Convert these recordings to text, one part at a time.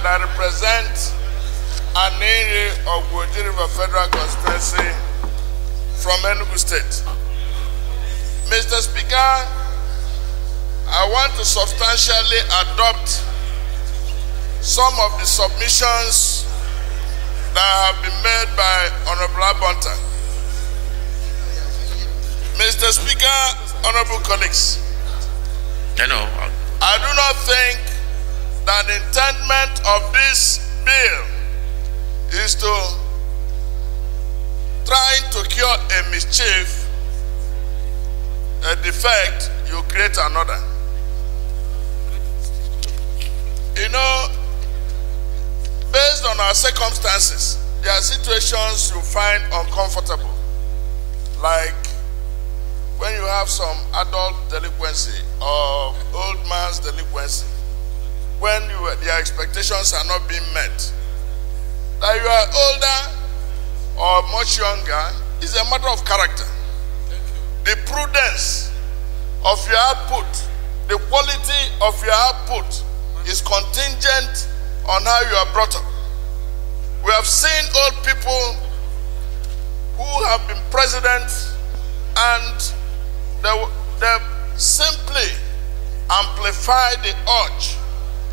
and I represent an area of Gwoji River Federal Constituency from Enugu State. Mr. Speaker, I want to substantially adopt some of the submissions that have been made by Honorable Abonta. Mr. Speaker, honorable colleagues, I do not think that the intendment of this bill is to trying to cure a mischief, a defect, you create another. You know, based on our circumstances, there are situations you find uncomfortable, like when you have some adult delinquency or old man's delinquency, when their expectations are not being met. That you are older or much younger is a matter of character. The prudence of your output, the quality of your output is contingent on how you are brought up. We have seen old people who have been presidents and they simply amplify the urge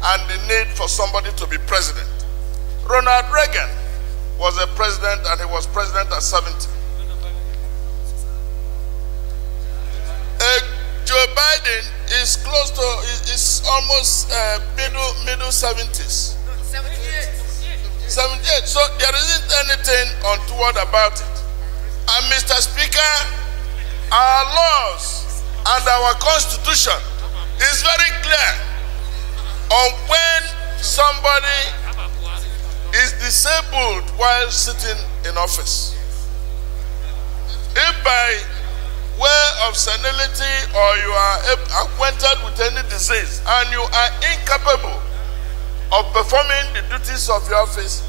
and the need for somebody to be president. Ronald Reagan was a president and he was president at 70. Joe Biden is close to, is almost middle 70s. 78. So there isn't anything untoward about it. And Mr. Speaker, our laws and our constitution is very clear on when somebody is disabled while sitting in office. If by way of senility or you are acquainted with any disease and you are incapable of performing the duties of your office,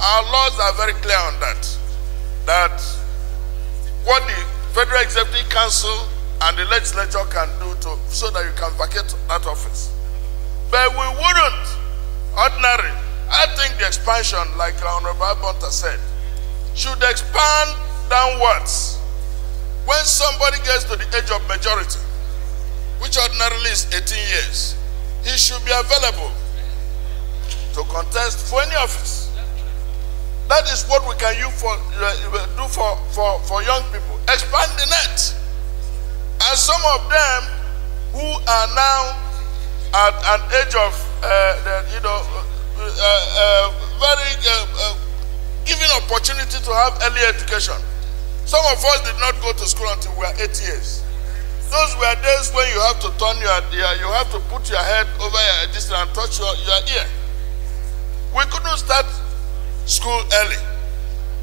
our laws are very clear on that. That what the Federal Executive Council and the legislature can do so that you can vacate that office. But we wouldn't ordinarily. I think the expansion, like Honorable Abonta said, should expand downwards. When somebody gets to the age of majority, which ordinarily is 18 years, he should be available to contest for any office. That is what we can do for young people. Expand the net. And some of them who are now at an age of, given opportunity to have early education. Some of us did not go to school until we were 8 years. Those were days when you have to turn you have to put your head over your distance and touch your ear. We couldn't start school early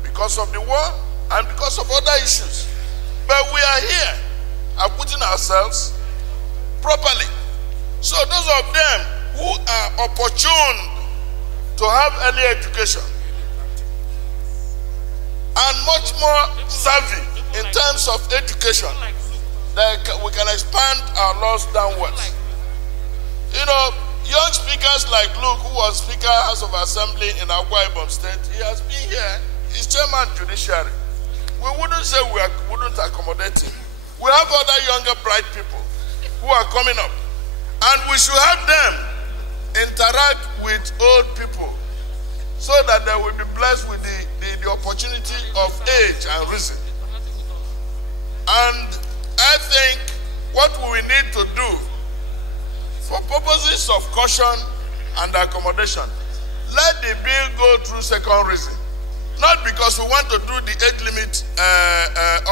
because of the war and because of other issues. But we are here and putting ourselves properly. So those of them who are opportune to have early education and much more savvy in terms of education, that we can expand our laws downwards. You know, young speakers like Luke, who was Speaker House of Assembly in Akwa Ibom State, he has been here. He's Chairman Judiciary. We wouldn't say we wouldn't accommodate him. We have other younger bright people who are coming up, and we should have them interact with old people so that they will be blessed with the opportunity of age and reason. And I think what we need to do for purposes of caution and accommodation, let the bill go through second reason. Not because we want to do the age limit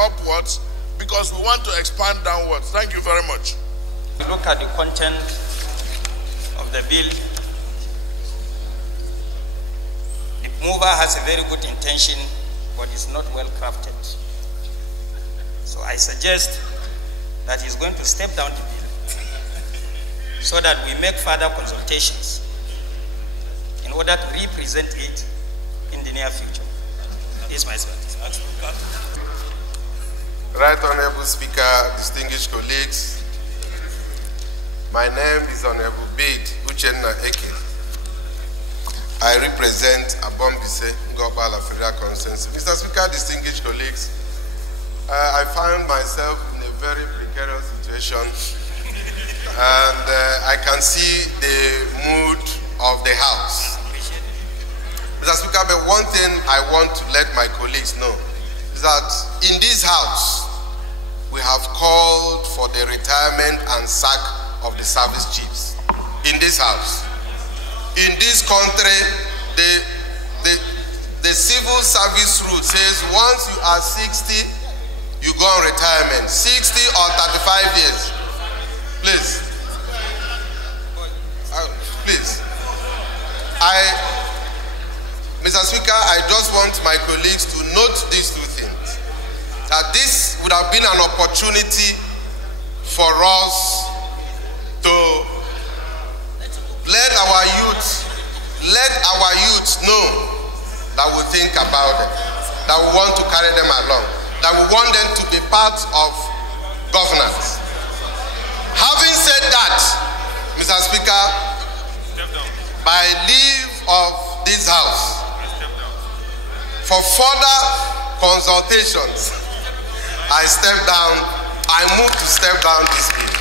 upwards, because we want to expand downwards. Thank you very much. Look at the content of the bill. The mover has a very good intention, but it's not well crafted. So I suggest that he's going to step down the bill so that we make further consultations in order to represent it in the near future. Yes, my son. Right Honorable Speaker, distinguished colleagues, my name is Honorable Bid Uchenna Eke. I represent Abombise, Ngobala Federal Constituency. Mr. Speaker, distinguished colleagues, I found myself in a very precarious situation, and I can see the mood of the House. Mr. Speaker, but one thing I want to let my colleagues know is that in this House, we have called for the retirement and sack of the service chiefs. In this House. In this country, the civil service rule says once you are 60, you go on retirement. 60 or 35 years. Please. Please. Mr. Speaker, I just want my colleagues to note these two things. That this would have been an opportunity for us to let our youth know that we think about it, that we want to carry them along, that we want them to be part of governance. Having said that, Mr. Speaker, by leave of this House, for further consultations, I move to step down this bill.